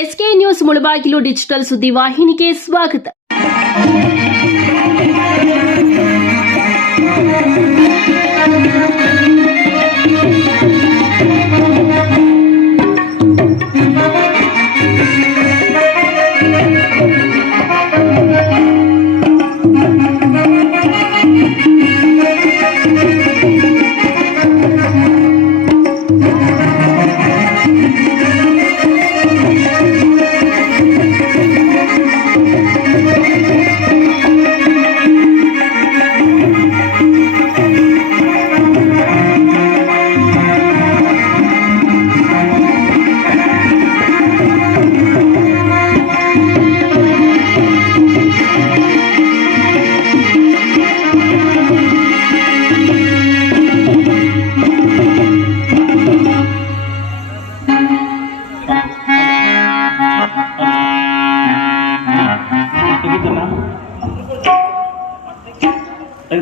SK news Mulbagal digital ಸುದ್ದಿವಾಹಿನಿಗೆ ಸ್ವಾಗತ.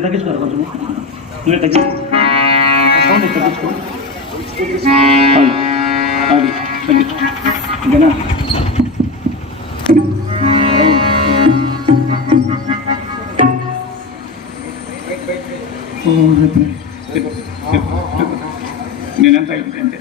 తగ్గించుకోరు కొంచెం నువ్వే తగ్గించుకో సౌండ్ తగ్గించుకో అది తగ్గించు ఇంకేనా నేనెంత అంతే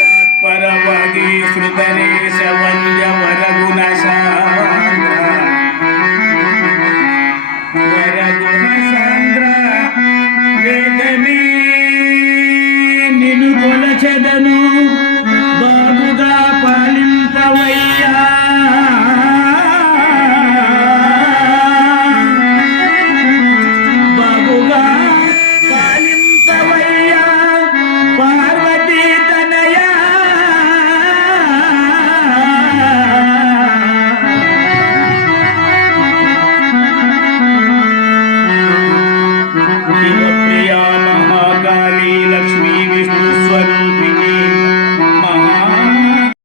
శ్రీగణనాథపరవగి శృతనేశ వంద్య వరగుణ సాంద్ర వేగమే నిను కొలచెదను బాబుగా పాలింతవయ్యా బాబుగా పాలింతవయ్యా పార్వతీ తనయా శివప్రియా మహాకాళీ లక్ష్మీ విష్ణు స్వరూపిణి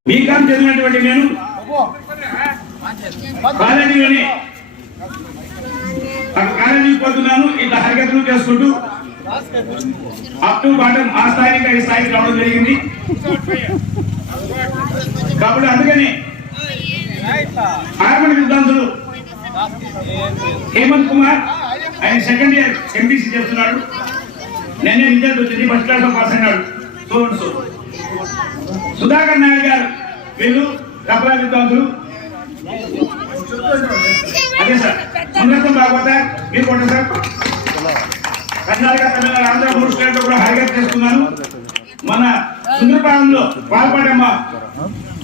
బీకాం చదివినటువంటి నేను కాలేజీలోనే కాలేజీకి పోతున్నాను. ఇట్లా హరికథలు చేసుకుంటూ అప్ టు బాటం ఆ స్థాయికి ఈ స్థాయికి రావడం జరిగింది. కాబట్టి అందుకని ఆర్మడి విద్వాంసులు హేమంత్ కుమార్ ఆయన సెకండ్ ఇయర్ ఎంపీసీ చేస్తున్నాడు. నేనే రిజల్ట్ వచ్చింది, ఫస్ట్ క్లాస్ లో పాస్ అయినాడు. సో సుధాకర్ నాయుడు గారు వీళ్ళు తబలా విద్వాంసులు. అదే సార్ సుందరత్వం భాగవత మీరు కొట్ట సార్. కర్ణాటక, తమిళనాడు, ఆంధ్ర 3 స్టేట్ లో కూడా హరికథ చేస్తున్నాను. మన సుందరపాలెంలో పాల్పడమ్మ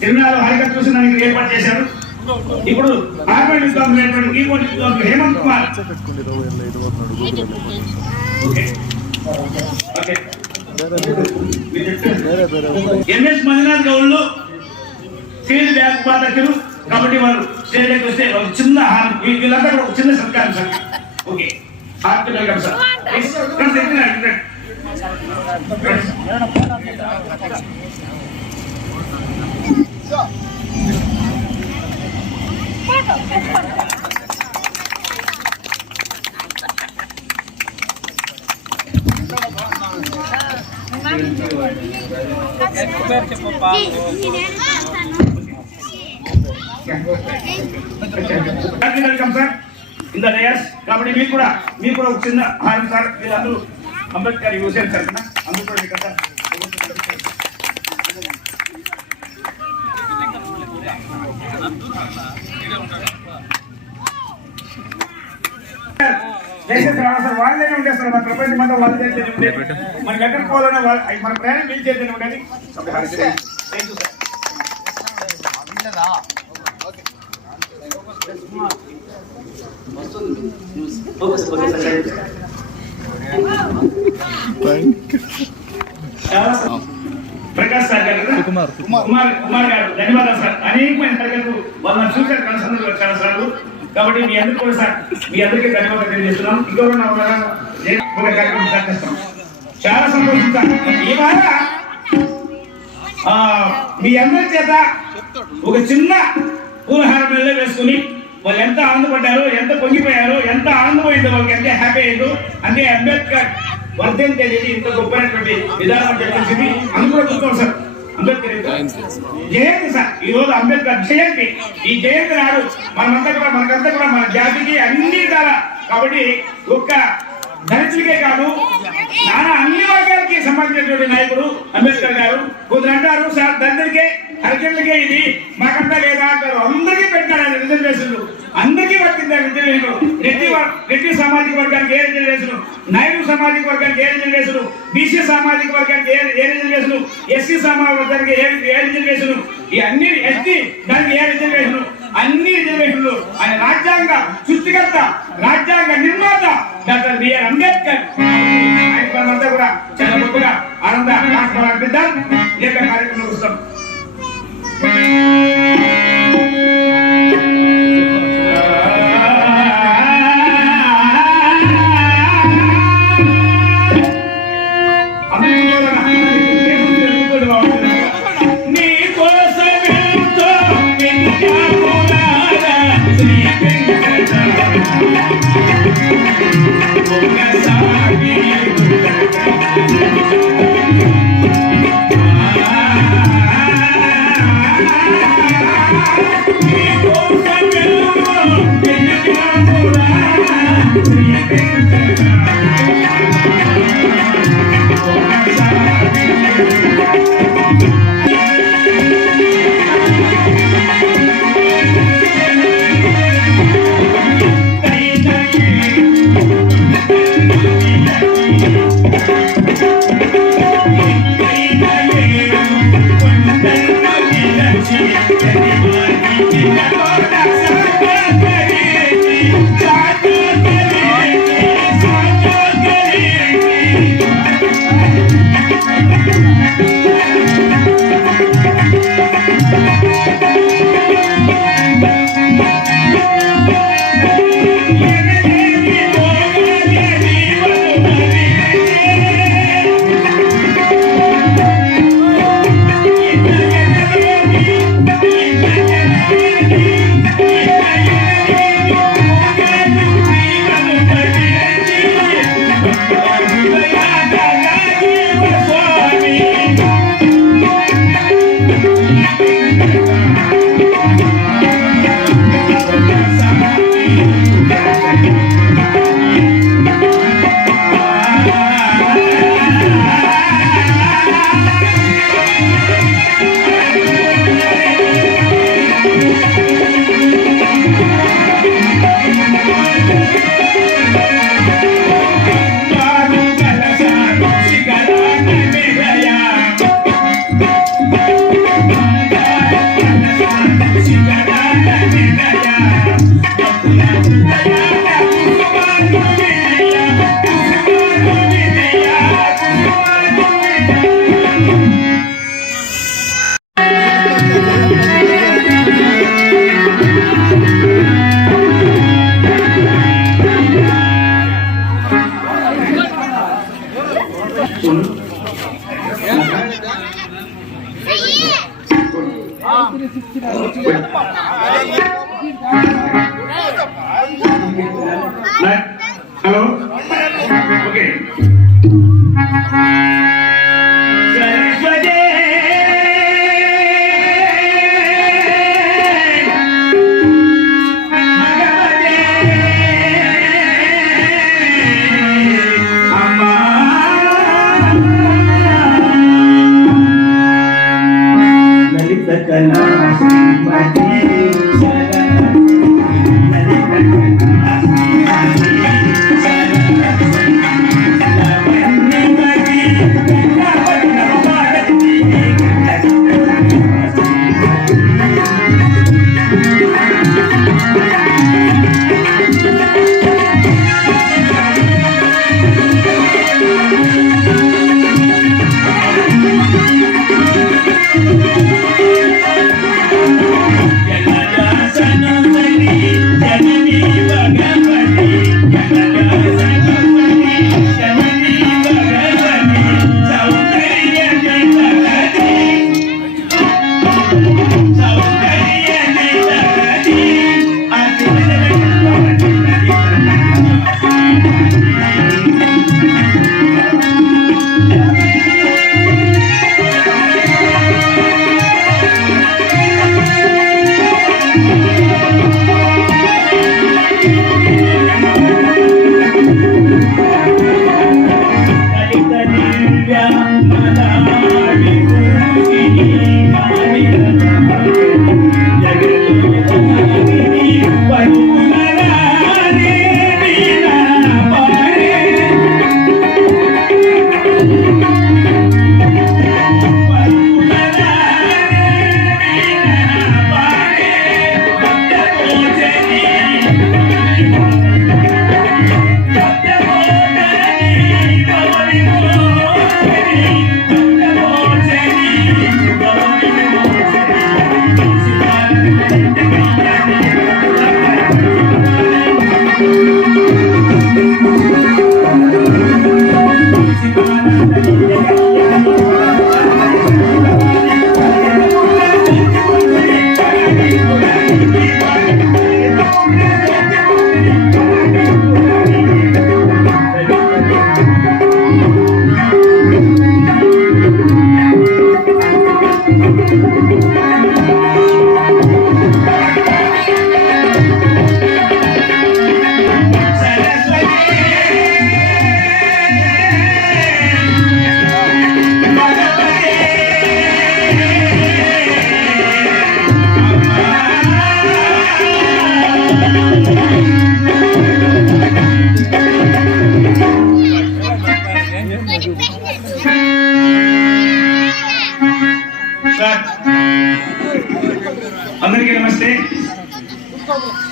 తిరునాళ్ళు హరికథ చూసి నాకు ఏర్పాటు చేశారు. ఇప్పుడు ఆర్మడి విద్వాంసులు కీబోర్డ్ విద్వాంసులు హేమంత్ కుమార్, ఎంఎస్ మంజునాథ్ గౌడ్లు ఫీల్డ్ బ్యాక్ ఉపాధ్యక్షులు. కాబట్టి వారు స్టేజ్ వస్తే చిన్న వీళ్ళంతా ఒక చిన్న సత్కారం sir. Okay heart welcome sir. Welcome sir in the dais. కాబట్టి మీకు కూడా ఒక చిన్న హారం సార్. వీళ్ళందరూ అంబేద్కర్ యూసేన్ సార్ కదా, అందరూ కూడా మీకు సార్. సార్ వాళ్ళే ఉండేస్తారు, మన ప్రపంచం అంతా వాళ్ళ చేతిలో ఉండేది. మనకి ఎక్కడికి పోవాలన్నా మన ప్రయాణం మీ చేతిలో ఉండేది. ప్రకాష్ సార్ గారు కుమార్ గారు ధన్యవాదాలు సార్. అనేకమైన తరగతులు వాళ్ళని చూసారు కనసందులు వచ్చారు సార్. కాబట్టి మీ అందరికీ కూడా సార్ మీ అందరికీ ధన్యవాదాలు తెలియజేస్తున్నాం. ఇంకొక ఒక కార్యక్రమం చేస్తాం. చాలా సంతోషిస్తాను. ఇవాళ మీ అందరి చేత ఒక చిన్న పూలహారం మెల్ల వేసుకుని వాళ్ళు ఎంత ఆనందపడ్డారో, ఎంత పొంగిపోయారో, ఎంత ఆనందమైందో, వాళ్ళకి ఎంత హ్యాపీ అయిందో. అంటే అంబేద్కర్ వర్ధంతి అనేది ఇంత గొప్పైనటువంటి విధానం చెప్పేసి అందరూ చూస్తాం సార్. అంబేద్కర్ జయంతి సార్, ఈ రోజు అంబేద్కర్ జయంతి. ఈ జయంతి నాడు మనకంతా కూడా మన జాతికి అన్ని ద్వారా కాబట్టి ఒక్క దళితులకే కాదు నానా అన్ని వర్గాలకి సంబంధించినటువంటి నాయకుడు అంబేద్కర్ గారు. కొందరు అంటారు సార్ దళితులకే హరిజనులకే ఇది మాకంతా లేదా అంటారు. అందరికీ పెట్టారు రిజర్వేషన్లు, అందరికీ వర్తించారు రిజర్వేషన్లు. రెడ్డి సామాజిక వర్గానికి ఏ రిజర్వేషన్, నాయుడు సామాజిక వర్గానికి ఏ రిజర్వేషన్, బీసీ సామాజిక వర్గానికి ఏ రిజర్వేషన్, ఎస్సీ సామాజిక వర్గానికి ఏ రిజర్వేషన్, ఈ అన్ని ఎస్టీ దానికి ఏ రిజర్వేషన్, అన్ని రిజర్వేషన్లు ఆయన రాజ్యాంగ సృష్టికర్త, రాజ్యాంగ నిర్మాత డాక్టర్ బిఆర్ అంబేద్కర్. ఆయనంతా కూడా చాలా గొప్పగా ఆనంద అర్పిద్దాం. ఈ యొక్క కార్యక్రమం చూస్తాం.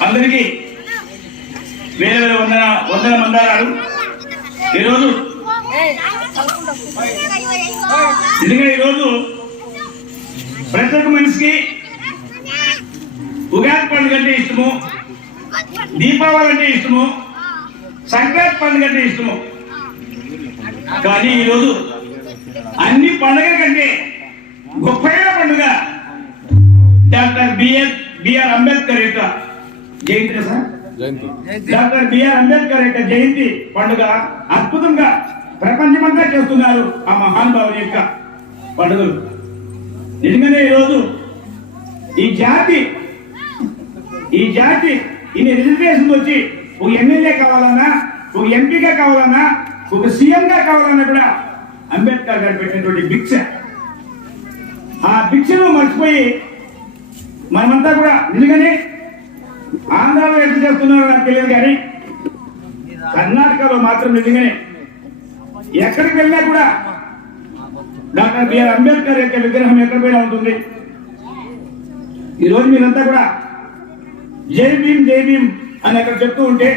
అందరికీ వేరే వేరే వందల మందారాలు. ఈరోజు నిజంగా ఈరోజు ప్రతి ఒక్క మనిషికి ఉగాది పండుగ అంటే ఇష్టము, దీపావళి అంటే ఇష్టము, సంక్రాంతి పండుగ అంటే ఇష్టము. కానీ ఈరోజు అన్ని పండుగల కంటే గొప్పైన పండుగ డాక్టర్ బిఆర్ అంబేద్కర్ యొక్క జయంతి సార్. డాక్టర్ బిఆర్ అంబేద్కర్ యొక్క జయంతి పండుగ అద్భుతంగా ప్రపంచమంతా చేస్తున్నారు ఆ మహానుభావుని యొక్క పండుగలు. నిజంగానే ఈరోజు ఈ జాతి ఇన్ని రిజర్వేషన్ వచ్చి ఒక ఎమ్మెల్యే కావాలన్నా, ఒక ఎంపీగా కావాలన్నా, ఒక సీఎంగా కావాలన్నా కూడా అంబేద్కర్ గారు పెట్టినటువంటి భిక్ష, ఆ భిక్షను మర్చిపోయి మనమంతా కూడా నిజంగానే ఆంధ్రాలో ఎంత చేస్తున్నారో నాకు తెలియదు, కానీ కర్ణాటకలో మాత్రం నిజంగానే ఎక్కడికి వెళ్ళినా కూడా డాక్టర్ బిఆర్ అంబేద్కర్ యొక్క విగ్రహం ఎక్కడ పోయినా ఉంటుంది. ఈరోజు మీరంతా కూడా జై భీమ్ అని అక్కడ చెప్తూ ఉంటే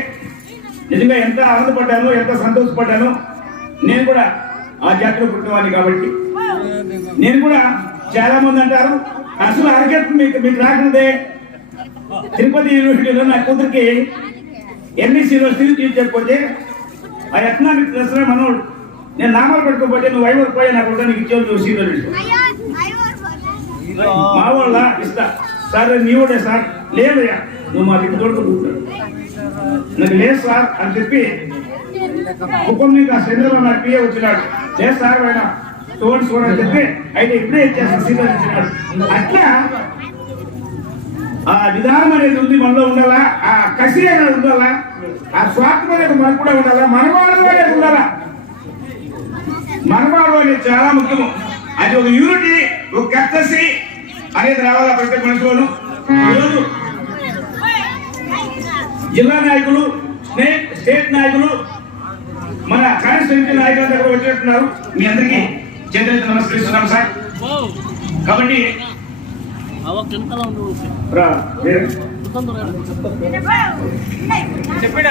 నిజంగా ఎంత ఆనందపడ్డాను, ఎంత సంతోషపడ్డాను. నేను కూడా ఆ జాతిలో పుట్టినవాడిని కాబట్టి నేను కూడా చాలా మంది అంటారు అసలు అరకెత్తు మీకు రాకముందే తిరుపతి యూనివర్సిటీలో నా కూతురికి ఎంఎస్ యూనివర్సిటీ తీసుకపోతే ఆ ఎకనామిక్ దసరా మనోడు నేను నామాలు పెట్టుకోకపోతే నువ్వు ఐవర్ పోయా నాకు కూడా నీకు ఇచ్చేవాళ్ళు నువ్వు సీనియర్ మా వాళ్ళ ఇస్తా సార్ నీవుడే సార్ లేదయ్యా నువ్వు మా ఇంటి తోడుకుంటున్నాడు నాకు లేదు సార్ అని చెప్పి కుప్పం నీకు ఆ సెంటర్లో నాకు పిఏ వచ్చినాడు. లేదు సార్ ఆయన తోడు చూడని చెప్పి అయితే ఇప్పుడే ఇచ్చేస్తాను సీనియర్ ఇచ్చినాడు. అట్లా ఆ విధానం అనేది ఉంది మనలో ఉండాలా, ఆ కసి అనేది ఉండాలా, ఆ స్వార్థం అనేది మనకు కూడా ఉండాలా, మనవాడు అనేది ఉండాలా. మనవాడు అనేది చాలా ముఖ్యము. అది ఒక యూనిటీ, ఒక కర్తసి అనేది రావాలా ప్రతి ఒక్క మనిషిలోను. ఈరోజు జిల్లా నాయకులు, స్టేట్ నాయకులు, మన కాన్స్టిట్యూన్సీ నాయకుల దగ్గర వచ్చినట్టున్నారు. మీ అందరికీ చేతులెత్తి నమస్కరిస్తున్నాం సార్. కాబట్టి చెప్పండి.